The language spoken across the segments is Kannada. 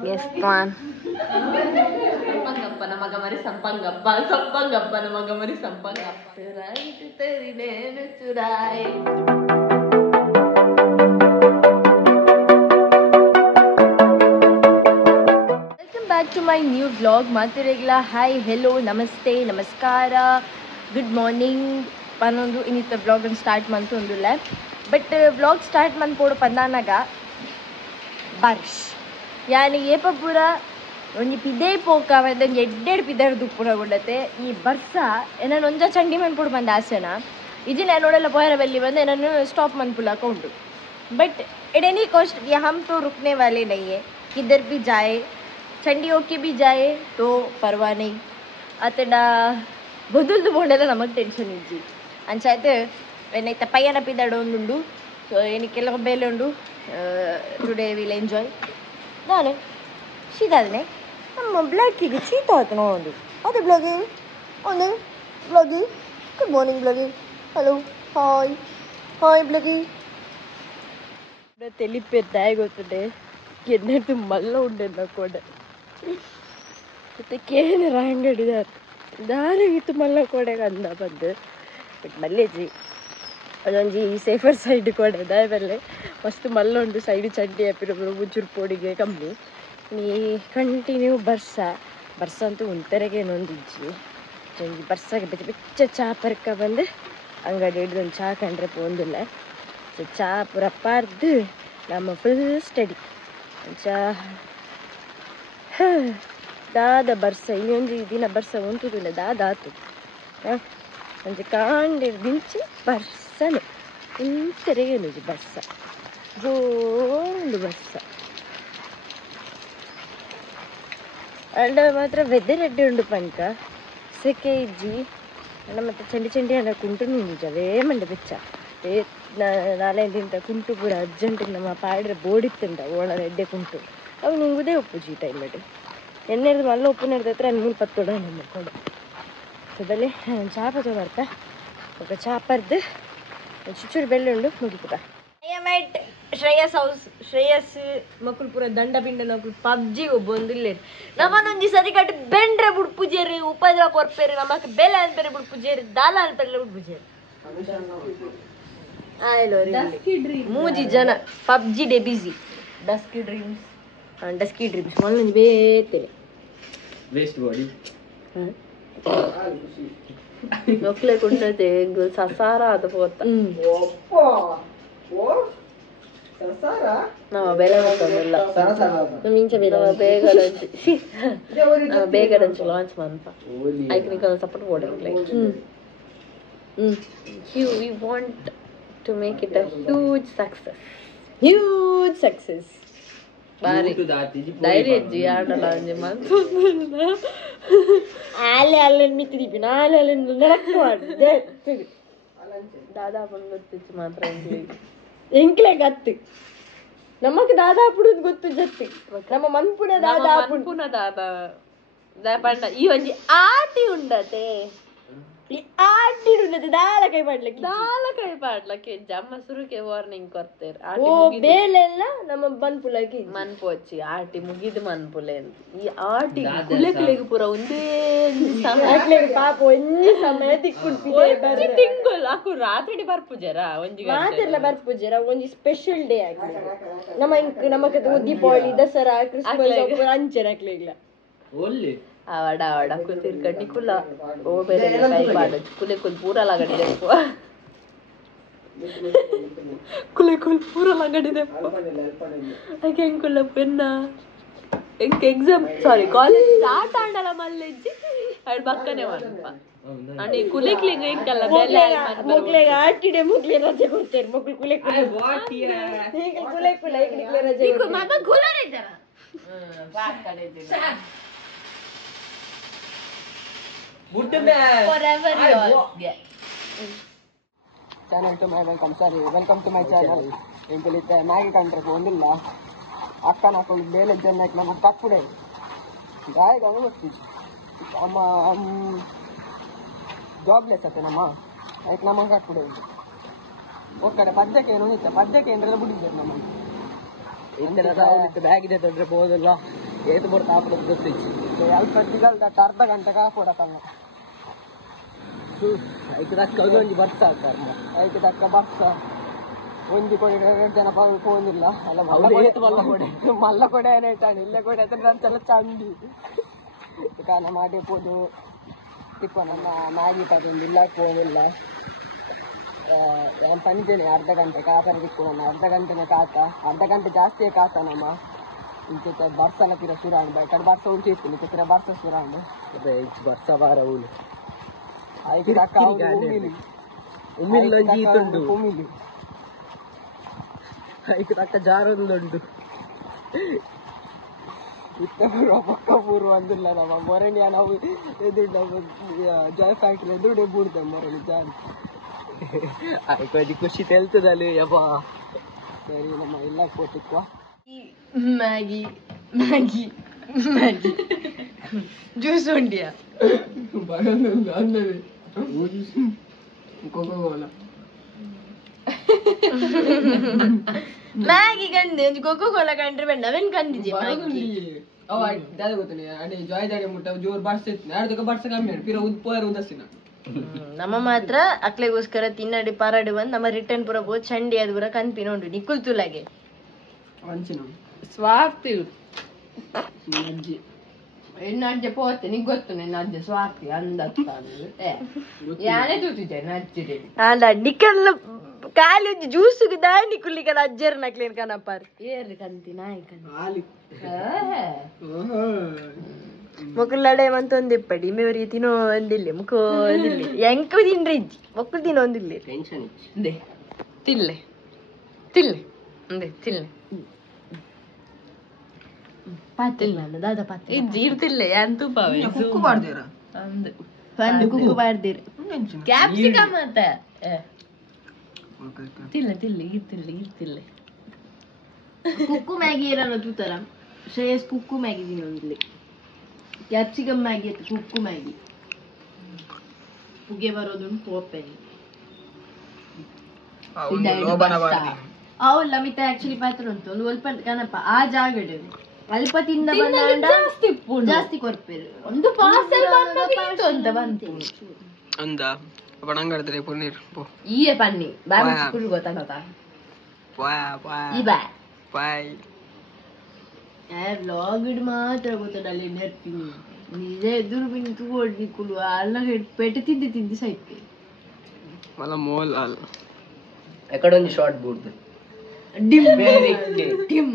Yes, man. Sampangappa namaga mari sampangappa namaga mari sampangappa. Right teri nenu churai. Welcome back to my new vlog. Matiregla hi, hello, namaste, namaskara, good morning. Panondu inita vlog and start mantundulla. But vlog start manpodu pandanaga barsh. Yani yepa pura ಒಂಜಿ ಪಿದೆ ಪೋಕ ಒಂಜಿ ಎಡ್ಡೆಡ್ ಪಿದರ್ ದುಪ್ಪುನ ಗುಂಡತೆ ಈ ಬರ್ಸ ಏನನ್ನು ಒಂಜ ಚಂಡಿ ಮನ್ಪುಡು ಬಂದ ಆಸೆನ ಇಜಿ ನೋಡೆಲ್ಲ ಪೋಯರ ಬಲ್ಲಿ ಬಂದು ಏನನ್ನು स्टॉप मनपुलाका उंडु बट एट एनी कॉस्ट ये हम तो रुकने वाले नहीं है किधर भी जाए चंडी होके भी जाए तो परवाह नहीं अतडा ಬದುಲ್ದು ಬೋಂಡೆಲ್ಲ ನಮಗೆ ಟೆನ್ಷನ್ ಇಜ್ಜಿ ಅಂಚಾಯ್ತು ಏನೈತ ಪಯ್ಯನ ಪಿದಾಡ ಒಂದುಂಡು ಸೊ ಏನಕ್ಕೆಲ್ಲ ಬೇಲೆ ಉಂಡು ಟುಡೇ ವಿಲ್ ಎಂಜಾಯ್ ನಾನು ಶೀತಾದನೆ ನಮ್ಮ ಬ್ಲಾಗಿಗೆ ಶೀತ ಆಯ್ತು ನೋಡು ಅದೇ ಬ್ಲಾಗಿ ಒಂದು ಬ್ಲಾಗಿ ಗುಡ್ ಮಾರ್ನಿಂಗ್ ಬ್ಲಾಗಿ ಹಲೋ ಹಾಯ್ ಹಾಯ್ ಬ್ಲಾಗಿ తెలిపేద్దాయి ಗೊತ್ತದೆ ಎನ್ನಟ್ಟು ಮಲ್ಲ ಉಂಡೆಲ್ಲ ಕೂಡ ಮತ್ತೆ ಕೇನ ರಾಂಗಡಿದಾರ ದಾರಿಗಿತ್ತು ಮಲ್ಲ ಕೊಡೆಗೆ ಅಂದ ಬಂದು ಬಟ್ ಮಲ್ಲೇಜಿ ಅದೊಂಜಿ ಸೇಫರ್ ಸೈಡ್ ಕೊಡೆ ದಾಯಬಲ್ಲೆ ಮಸ್ತ್ ಮಲ್ಲ ಉಂಡು ಸೈಡ್ ಚಡ್ಡಿ ಹಾಪಿರೋ ಬುಜ್ಜುರು ಪೋಡಿಗೆ ಕಮ್ಮಿ ನೀ ಕಂಟಿನ್ಯೂ ಬರ್ಸ ಅಂತೂ ಉಂತರೆಗೆ ನೊಂದಿಜ್ಜಿ ಒಂಜಿ ಬರ್ಸಾಗ ಬೆಚ್ಚ ಬೆಚ್ಚ ಚಾ ಪರ್ಕ ಬಂದು ಅಂಗಡಿ ಹಿಡ್ದೊಂದು ಚಾ ಕಂಡ್ರೆ ಪೋಂದಿಲ್ಲ ಸೊ ಚಾ ಪೂರ ಪಾರ್ದು ನಮ್ಮ ಫುಲ್ ಸ್ಟಡಿ ಚಾ ದಾದ ಬರ್ಸ ಇನ್ನೊಂದು ದಿನ ಬರ್ಸ ಉಂಟುದಿಲ್ಲ ದಾದ ಆತು ಒಂಜಿ ಕಾಂಡೆ ದಿಂಚಿ ಬರ್ಸನೆ ಉಂತರೆಗೆ ಬರ್ಸ ಜೋಂಡು ಬರ್ಸ ಅಂಡ ಮಾತ್ರ ವೆದರ್ ಎಡ್ಡೆ ಉಂಡು ಪಂಕ ಸೆಕೆ ಇಜ್ಜಿ ಅಂಡ ಮತ್ತೆ ಚಂಡಿ ಚಂಡಿ ಅನ್ನ ಕುಂಟು ನಿಂಜವೇ ಮಂಡೆ ಬೆಚ್ಚ ನಾಳೆಂದಿಂತ ಕುಂಟು ಪೂರ ಅರ್ಜೆಂಟಿಗೆ ನಮ್ಮ ಪಾಡ್ರೆ ಬೋಡಿತ್ತಂಡ ಓಣರ ಎಡ್ಡೆ ಕುಂಟು ಅವು ನುಂಗುದೇ ಉಪ್ಪುಜಿ ಟೈಮ್ ಅಡ್ಡೆ ಎಣ್ಣೆರ್ದು ಮಲ್ಲ ಉಪ್ಪು ನೆಡ್ದ ಹತ್ರ 110 ನಮ್ಮ ಕೊಡು ಅದಲ್ಲಿ ಚಾಪ ಬರ್ತಾ ఒక ಚಾಪರ್ದು ಚುಚ್ಚೂರು ಬೆಳ್ಳೆ ಉಂಡು ಮುಗಿಪುಟ ಶ್ರೇಯಸ್ ಹೌಸ್ ಶ್ರೇಯಸ್ ಮಕ್ಕಳು ಪೂರ ದಂಡ ಪಿಂಡ ನಕ್ಕಳು ಪಬ್ಜಿ ಒಬ್ಬೊಂದಿಲ್ಲ ನಮ್ಮನ್ನೊಂದು ಸರಿ ಕಟ್ಟಿ ಬೆಂಡ್ರೆ ಬಿಡು ಪೂಜೇರಿ ಉಪದ್ರ ಕೊರ್ಪೇರಿ ನಮ್ಮಕ್ಕೆ ಬೆಲೆ ಅನ್ಪೇರಿ ಬಿಡು ಪೂಜೇರಿ ದಾಲ ಅನ್ಪೇರಿ ಬಿಡು ಪೂಜೇರಿ ಮೂಜಿ ಜನ ಪಬ್ಜಿ ಡೇ ಬಿಸಿ ಡಸ್ಕಿ ಡ್ರೀಮ್ಸ್ ಮೊನ್ನೆ ಬೇತೇನೆ ವೇಸ್ಟ್ ಬಾಡಿ ಮಕ್ಕಳೇ ಕುಂಟೈತೆ ಸಸಾರ ಅದ ಪೋತ ಬೇಗ ಲಾಂಚ್ ಮಂತ ಐಕನಿಕಲ್ ಸಪೋರ್ಟ್ ಕೊಡಲಿ we want to make it a huge success ಬಾರಿ ಧೈರ್ಯ ಇಜ್ಜಿ ಆಡಲ್ಲ ಅಂಜಿ ಮಂತು ಆಲೆ ಅಲ್ಲನ್ ಮಿತ್ತಿದೀಪಿ ನಾಲೆ ಅಲ್ಲನ್ ನರಕ ಮಾಡ್ದೆ ದಾದಾ ಬಂದು ಗೊತ್ತಿತ್ತು ಮಾತ್ರ ಎಂಕ್ಲೆ ಗತ್ತು ನಮಕ್ ದಾದಾ ಪುಡುದ್ ಗೊತ್ತು ಜತ್ತಿ ನಮ್ಮ ಮನ್ಪುನ ದಾದಾ ಪಂಡ ಈ ಒಂಜಿ ಆಟಿ ಉಂಡತೆ ಈ ಆಟಿ ಉಂಡತೆ ದಾಲ ಕೈ ಪಾಡ್ಲಕ್ಕೆ ಜಮ್ಮ ಸುರುಕೆ ವಾರ್ನಿಂಗ್ ಕೊಡ್ತೇರ್ ಓ ಬೇಲೆಲ್ಲ ನಮ್ಮ ಮನ್ಪುಲಕ್ಕೆ ಮನ್ಪೋಚಿ ಆಟಿ ಮುಗಿದು ಮನ್ಪುಲೆ ಅಂತ ಈ ಆಟಿ ಕುಲೆಗೆ ಪೂರ ಒಂದೇ ಸಮಯ ಪಾಪ ಒಂದೇ ಸಮಯ ತಿಕ್ಕೊಡ್ತಿದ್ದೆ ತಿಂಗಳು ಅಕು ರಾತ್ರಿ ಬರ್ಪುಜರ ಒಂಜಿ ಮಾತೆಲ್ಲ ಬರ್ಪುಜರ ಒಂಜಿ ಸ್ಪೆಷಲ್ ಡೇ ಆಗ್ಲಿ ನಮಕ್ ದೀಪಾವಳಿ ದಸರಾ ಕ್ರಿಸ್ಮಸ್ ಅಂಚೆರ್ ಆಗ್ಲಿಲ್ಲ ಒಳ್ಳೆ ಆವಡ ಕುತಿರ್ಕಂಡಿ ಕುಲ್ಲ ಓ ಬೇರೆ ಕೈ ಪಾಡ ಕುಲೆ ಪೂರ ಲಗಡಿದೆ ಕುಲೆ ಪೂರ ಲಗಡಿದೆ ಹಾಗೆ ಹೆಂಗುಲ್ಲ ಪೆನ್ನ ಹೆಂಗೆ ಎಕ್ಸಾಮ್ ಸಾರಿ ಕಾಲೇಜ್ ಸ್ಟಾರ್ಟ್ ಆಂಡಲ ಮಲ್ಲೆಜ್ಜಿ ಅಡ್ ಬಕ್ಕನೆ ಮಲ್ಪ ಅಣ್ಣ ಕುಲೆಕ್ಲಿಂಗ ಹೆಂಗಲ್ಲ ಬೆಲೆ ಮಕ್ಳಿಗೆ ಆಟಿಡೆ ಮುಗ್ಲೆ ರಜೆ ಕೊಡ್ತೇನೆ ಮಕ್ಳು ಕುಲೆ ರಜೆ ಮಗ ಕುಲರ್ ಇದ್ದಾರ channel to my welcome to my channel ಎಂಕಲಿತ್ತೆ ಮ್ಯಾಗಿ ಕಂಡ್ರೆ ಒಂದಿಲ್ಲ ಅಕ್ಕನ ಹಾಕೊಂಡು ಬೇಲೆ ಜನ ನಮ್ಮ ಕಪ್ಪುಡೆ ಗಾಯಗ ಗೊತ್ತಿತ್ತು ಅಮ್ಮ ಜಾಬ್ಲೆಸ್ ಅತ್ತೆ ನಮ್ಮ ಆಯ್ತು ನಮಗೆ ಹಾಕ್ಬಿಡೆ ಒಂದು ಕಡೆ ಪದ್ಯಕ್ಕೆ ಏನು ಇತ್ತು ಪದ್ಯಕ್ಕೆ ಏನಾರ ಬಿಟ್ಟಿದ್ದಾರೆ ನಮ್ಮ ಬ್ಯಾಗ್ ಇದೆ ತೊಂದ್ರೆ ಹೋದಲ್ಲ ಏತು ಬರ್ತಾ ಹಾಕೋದು ಗೊತ್ತಿತ್ತು ಅಲ್ಪ ಸಿಗಲ್ದ ಅರ್ಧ ಗಂಟೆಗೆ ಹಾಕೊಡಕಲ್ಲ ಐದು ತಕ್ಕ ಒಂಜಿ ಬರ್ಸ ಐದು ತಕ್ಕ ಬರ್ಸ ಒಂಜಿ ಕೊಡೆ 2 ಜನ ಹೋಗಿಲ್ಲ ಅಲ್ಲ ಮಲ್ಲ ಕೊಡೆ ಏನಾಯ್ತಾನೆ ಇಲ್ಲೇ ಕೊಡೆ ನಂತೆಲ್ಲ ಚಂಡಿ ಕಾಲ ಮಾಡಿ ಹೋದು ತಿಕ್ಕ ನನ್ನ ಮ್ಯಾಗಿ ತಗೊಂಡು ಇಲ್ಲ ಹೋಗಿಲ್ಲ ನಾನು ತಂದೇನೆ ಅರ್ಧ ಗಂಟೆ ಕಾಕರ ತಿಕ್ಕೋಣ ಅರ್ಧ ಗಂಟೆನೇ ಕಾಕ ಅರ್ಧ ಗಂಟೆ ಜಾಸ್ತಿಯೇ ಕಾಕ ನಮ್ಮ ಇಂಚೆ ಬರ್ಸನ ತೀರ ಸುರಾಂಡ್ ఇక్కడ ಬರ್ಸ ಉಂಚಿ ಇತ್ತು ತೀರ ಬರ್ಸ ಸುರಾಂಡ್ ಬರ್ಸ ಬಾರ ಊಳು ಐದು ತಕ್ಕ ಉಮ್ಮಿಲ್ಲೊಂಜೀತುಂಡು ಉಮ್ಮಿಲಿ ಐದು ತಕ್ಕ ಜಾರೊಂದುಂಡು ಇತ್ತ ಪಕ್ಕ ಪೂರ್ವ ಅಂದಿಲ್ಲ ನಮ್ಮ ಮೊರಣಿಯ ನಾವು ಎದುರು ಜಾಯ್ ಫ್ಯಾಕ್ಟ್ರಿ ಎದುರುಡೆ ಬೂಡ್ತೇವೆ ಮೊರಣಿ ಜಾರಿ ಆಯ್ತು ಖುಷಿ ತೆಲ್ತದಲ್ಲಿ ಯಬ್ಬಾ ಸರಿ ನಮ್ಮ ಎಲ್ಲ ಕೊಟ್ಟಿಕ್ವ ಮ್ಯಾಗಿ ಮ್ಯಾಗಿ ಮ್ಯಾಗಿ ಜ್ಯೂಸ್ ಉಂಡಿಯಾ ಅನ್ನವೇ ಕೋಕೋಕೋಲಾ ಮ್ಯಾಗಿ ಕಂಡೆ ಒಂದು ಕೋಕೋಕೋಲಾ ಕಂಡ್ರೆ ಬೇಡ ನಾವೇನ್ ಕಂಡಿದ್ವಿ ಅವ ದಾದ ಗೊತ್ತನೆ ಅಡೆ ಜಾಯ್ ದಾಡೆ ಮುಟ್ಟ ಜೋರ್ ಬಾಡ್ಸಿತ್ತು ಯಾರ್ದಕ್ಕೆ ಬಾಡ್ಸ ಕಮ್ಮಿ ಪಿರ ಉದ್ಪೋಯರ್ ಉದಸ್ಸಿನ ನಮ್ಮ ಮಾತ್ರ ಅಕ್ಲೆಗೋಸ್ಕರ ತಿನ್ನಡಿ ಪಾರಾಡಿ ಬಂದು ನಮ್ಮ ರಿಟರ್ನ್ ಪುರ ಹೋದ್ ಚಂಡಿ ಅದು ಪುರ ಕನ್ಪಿನೊಂಡು ನಿಕ್ಕುಲ್ ತುಲಾಗೆ ವಂಚಿನ ಸ್ವಾರ್ಥಿ ಅಜ್ಜಿ ಎನ್ನ ಅಜ್ಜೆ ಪೋತೆ ನಿಗ್ ಗೊತ್ತು ನಿನ್ನ ಅಜ್ಜೆ ಸ್ವಾರ್ಥಿ ಅಂದತ್ತ ಯಾನೇ ತೂತಿದ್ದೆ ಅಜ್ಜಿ ಅಲ್ಲ ನಿಕ್ಕಲ್ ಖಾಲಿ ಒಂದು ಜ್ಯೂಸ್ ದಾಂಡಿ ಕುಲ್ಲಿಕಲ್ಲ ಅಜ್ಜರ್ ನಕ್ಲೇನ್ ಕನಪಾರ್ ಏರ್ಲಿ ಕಂತಿ ನಾಯಿ ಆಲಿ ಮೊಕ್ಕಲಡೆ ಮಂತೊಂದಿಪ್ಪಡಿ ಮೇವರಿ ತಿನ್ನೋ ಒಂದಿಲ್ಲ ಮುಖೋ ಒಂದಿಲ್ಲ ಎಂಕ ತಿನ್ರಿ ಇಜ್ಜಿ ಮೊಕ್ಕಲು ತಿನ್ನೋ ಒಂದಿಲ್ಲ ಟೆನ್ಷನ್ ದೇ ತಿಲ್ಲೆ ತಿಲ್ಲೆ ಅಂದೆ ತಿಲ್ಲೆ ಪಾತಿಲ್ಲ ದಾದ ಪಾತಿ ಇಜ್ಜಿ ಇರ್ತಿಲ್ಲ ಯಾನ್ ತುಪ್ಪವೇ ಕುಕ್ಕು ಮಾಡ್ದೇರ ಅಂದೆ ಒಂದು ಕುಕ್ಕು ಮಾಡ್ದಿರಿ ಕ್ಯಾಪ್ಸಿಕಮ್ ಅಂತ ತಿಲ್ಲ ತಿಲ್ಲ ಇರ್ತಿಲ್ಲ ಇರ್ತಿಲ್ಲ ಕುಕ್ಕು ಮ್ಯಾಗಿ ಇರಲ್ಲ ತೂತರ ಶ್ರೇಯಸ್ ಕುಕ್ಕು ಮ್ಯಾಗಿ ತಿನ್ನೋದಿಲ್ಲ ಕ್ಯಾಪ್ಸಿಕಮ್ ಮ್ಯಾಗಿ ಕುಕ್ಕು ಮ್ಯಾಗಿ ಪುಗೆ ಬರೋದುಂಟು ಕೋಪೆನಿ ಅವಲ್ಲ ಮಿತ್ತ ಆಕ್ಚುಲಿ ಪಾತ್ರ ಉಂಟು ಒಂದು ಸ್ವಲ್ಪ ಕನಪ ಆ ಜಾಗಡೆ ಅಲ್ಪ ತಿಂದ ಬಂದ ಜಾಸ್ತಿ ಕೊರ್ಪೇರು ಒಂದು ಪಾರ್ಸೆಲ್ ಅಂತ ಬಂತು ಅಂದ ಪಣಂಗಡ್ತಾರೆ ಪನ್ನೀರ್ ಈಯೆ ಪನ್ನಿ ಬಾಯಿ ಸ್ಕೂಲ್ ಗೊತ್ತಾಗತ್ತ ಈ ಬಾ ಬಾಯ್ ವ್ಲಾಗ್ ಇಡ್ ಮಾತ್ರ ಗೊತ್ತಲ್ಲ ನೆರ್ತೀನಿ ನಿಜೆ ಎದುರು ಬಿನ್ ತೂಡಿ ಕುಲು ಅಲ್ಲ ಪೆಟ್ಟು ತಿಂದು ತಿಂದು ಸೈತೆ ಮಲ್ಲ ಮೋಲ್ ಅಲ್ಲ ಎಕಡೆ ಒಂದು ಶಾರ್ಟ್ ಬೂಡ್ದು ಡಿಮ್ ಡಿಮ್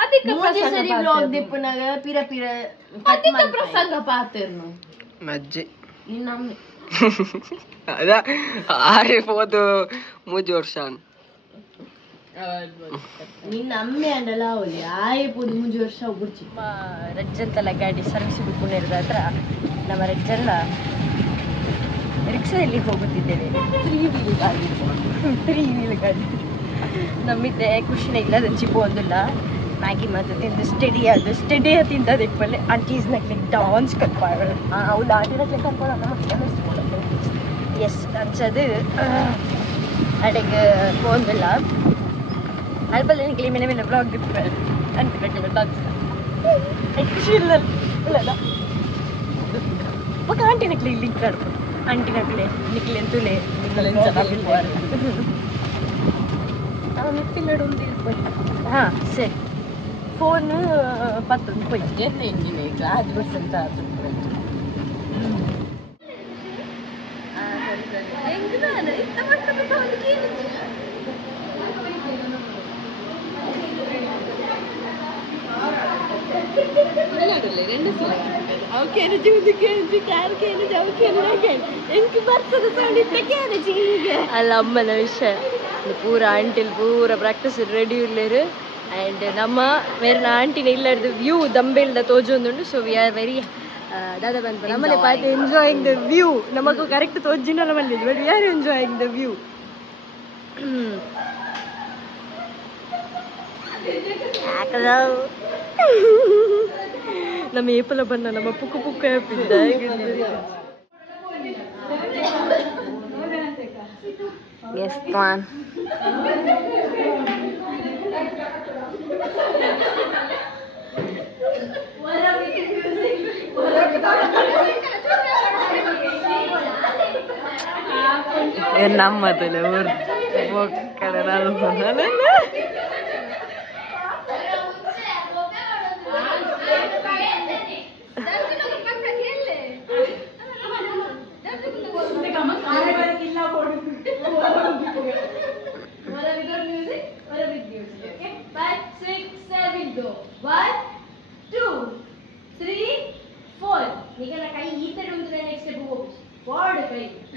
ಅದಕ್ಕೆ ಸರಿ ವ್ಲಾಗ್ ದೆಪ್ಪನಾಗ ಪಿರ ಪಿರ ಅದಕ್ಕೆ ಪ್ರಸಂಗ ಪಾತೆರ್ನು ಮಜ್ಜೆ ಇನ್ನೊಮ್ಮೆ ಅದ ಆರೆ ಹೋದು 3 ವರ್ಷ ನಿನ್ನ ಅಮ್ಮೆ ಅಂಡಲ್ಲ ಅವಲಿ ಆಯೆ ಪೂಡಿ 3 ವರ್ಷ ಬಿಡ್ಚಿ ರಜ್ಜಂತಲ್ಲ ಗಾಡಿ ಸರ್ವಿಸ್ ಬಿಟ್ಕೊಂಡಿರೋದ ಹತ್ರ ನಮ್ಮ ರಜ್ಜಲ್ಲ ರಿಕ್ಷಾದಲ್ಲಿ ಹೋಗುತ್ತಿದ್ದೇವೆ 3 ವೀಲ್ ಗಾಡಿ ನಮ್ಮಿದ್ದೆ ಖುಷಿನ ಇಲ್ಲ ಚಿಪ್ಪು ಒಂದಿಲ್ಲ ಮ್ಯಾಗಿ ಮಾತ್ರ ತಿಂದು ಸ್ಟಡಿಯ ತಿಂತದೆ ಇಪ್ಪಲ್ಲಿ ಆಂಟೀಸ್ ನಕ್ಲಿ ಡಾನ್ಸ್ ಕಲ್ಪಾಗಳು ಅವ್ಳು ಆಂಟಿ ನಕ್ಲಿ ಕಲ್ಪಾಳ ಎಸ್ ಅನ್ಸದು ಅಡೆಗೆ ಹೋಗಿಲ್ಲ ಅಲ್ಪಲ್ಲಿ ನಿಕ್ಲಿ ಮಿನ ಮಿನ ಬ್ಲಾಗ್ ಇರ್ತಾರೆ ಅಂಟಿ ನಕ್ಲಿ ಡಾನ್ಸ್ ಖುಷಿ ಇಲ್ಲದ ఒక ఆంటీ నక్లి లింక్ కడుపు ఆంటీ నక్లే నిక్లే ఎంతులే పిల్లడు ఉంది సరే ఫోన్ 10 పోయి నేను అది పర్సెంట్ ಅಲ್ಲ ಅಮ್ಮನ ವಿಷಯ ಪೂರ ಆಂಟಿಲ್ ಪೂರ ಪ್ರಾಕ್ಟೀಸ್ ರೆಡಿ ಇರ್ಲೇರು ಆ್ಯಂಡ್ ನಮ್ಮ ಬೇರೆ ಆಂಟಿನ ಇಲ್ಲದ ವ್ಯೂ ದಂಬೆಲ್ದ ತೋಜೊಂದುಂಡು ಸೊ ವಿ ಆರ್ ವೆರಿ ದಾದ ಬಂತು ನಮ್ಮನೆ ಪಾತಿ ಎಂಜಾಯಿಂಗ್ ದ ವ್ಯೂ ನಮಗೂ ಕರೆಕ್ಟ್ ತೋಜಿನ ನಮ್ಮಲ್ಲಿ but we are enjoying the view ನಮ್ಮ ಏಪಲ ಬಣ್ಣ ನಮ್ಮ ಪುಕ್ಕ ಪುಕ್ಕ ಹ್ಯಾಪಿದ್ದ ಎಸ್ ಪಾನ್ ನಮ್ಮದಲ್ಲ ಮಕ್ಕಳ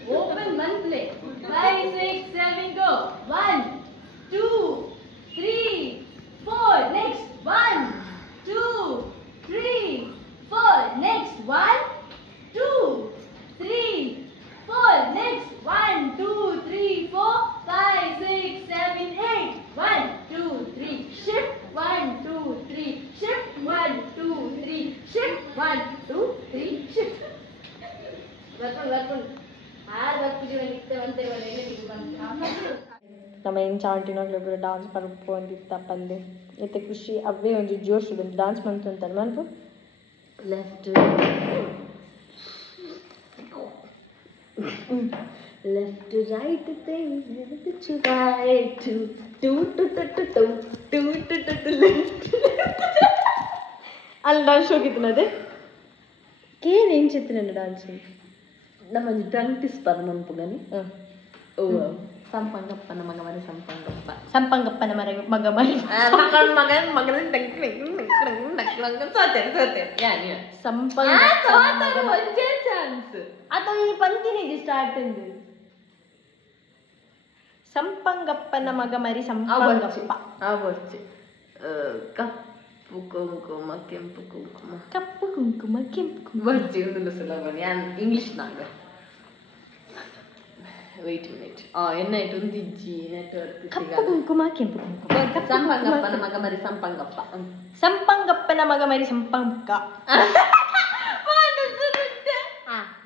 Open monthly. 5, 6, 7, go. 1, 2, 3, 4. Next. 1, 2, 3, 4. Next. 1, 2, 3, 4. Next. 1, 2, 3, 4, 5, 6, 7, 8. 1, 2, 3. Shift. 1, 2, 3. Shift. 1, 2, 3. Shift. 1, 2, 3. Shift. ನಮ್ಮ ಹೆಂಚ ಆಂಟಿನಾಗ್ಲೊಬ್ರು ಡಾನ್ಸ್ ಮಾಡ್ಬೇಕು ಅಂದಿತ್ತಪ್ಪಂದೆ ಎತ್ತೆ ಖುಷಿ ಅವೇ ಒಂದು ಜೋಶ್ ಡಾನ್ಸ್ ಮಾಡ್ತು ಅಂತಾನೆ ಮನ್ಪು left left right right two two two two two two two two two ಅಲ್ಲಿ ಡಾನ್ಸ್ ಹೋಗಿತ್ತು ಅದೇ ಕೇನೇನು ಚಿತ್ರ ಡಾನ್ಸ್ ನಮ್ಮದು ಪ್ರಾಕ್ಟೀಸ್ ಪರ್ಮಂಪು ಗನಿ ಓ ಸಂಪಂಗಪ್ಪನ ಮಗ ಮರಿ ಸಂಪಂಗಪ್ಪನ ಮಗ ಮರಿ ಮಗನ ಸೋತೆ ಚಾನ್ಸ್ ಅಥವಾ ಈ ಪಂಕ್ತಿನಿಗೆ ಸ್ಟಾರ್ಟ್ ಎಂದು ಸಂಪಂಗಪ್ಪನ ಮಗ ಮರಿ ಸಂಪಂಗಪ್ಪ ಕಪ್ಪು ಕುಂಕುಮ ಕೆಂಪು ಕುಂಕುಮ ಕಪ್ಪು ಕುಂಕುಮ ಕೆಂಪು ಕುಂಕುಮ ಬರ್ಜಿ ಒಂದು ಸುಲಭ ಇಂಗ್ಲಿಷ್ನಾಗ ವೆಯ್ಟ್ ಮಿನಿಟ್ ಎನ್ನಾಯ್ತು ಒಂದು ಇಜ್ಜಿ ನೆಟ್ವರ್ಕ್ ಕಪ್ಪು ಕುಂಕುಮ ಕೆಂಪು ಕುಂಕುಮ ಸಂಪಂಗಪ್ಪನ ಮಗ ಮರಿ ಸಂಪಂಗಪ್ಪ ಸಂಪಂಗಪ್ಪನ ಮಗ ಮರಿ ಸಂಪಂಗ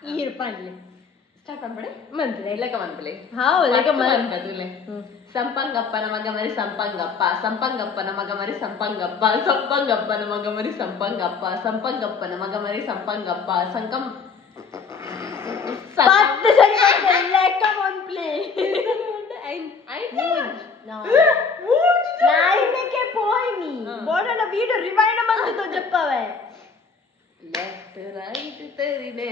ಈ ರೂಪಾಯಿ ಸ್ಟಾರ್ಟ್ ಮಾಡ್ಬೇಡಿ ಮಂತ್ಲೆ ಲೆಕ್ಕ ಮಂತ್ಲೆ ಲೆಕ್ಕ ಮಂತ್ಲೆ ಸಂಪಂಗಪ್ಪನ ಮಗ ಮರಿ ಸಂಪಂಗಪ್ಪ ಸಂಪಂಗಪ್ಪನ ಮಗ ಮರಿ ಸಂಪಂಗಪ್ಪ ಸಂಪಂಗಪ್ಪನ ಮಗ ಮರಿ ಸಂಪಂಗಪ್ಪ ಸಂಪಂಗಪ್ಪನ ಮಗ ಮರಿ ಸಂಪಂಗಪ್ಪ ಸಂಕಂ ಲೆಕ್ಕ ಮಂತ್ಲೆ ನಾಯಿಗೆ పోయి బోడల వీడియో రివైండ్ మందుతో చెప్పవే లెఫ్ట్ రైట్ తెరినే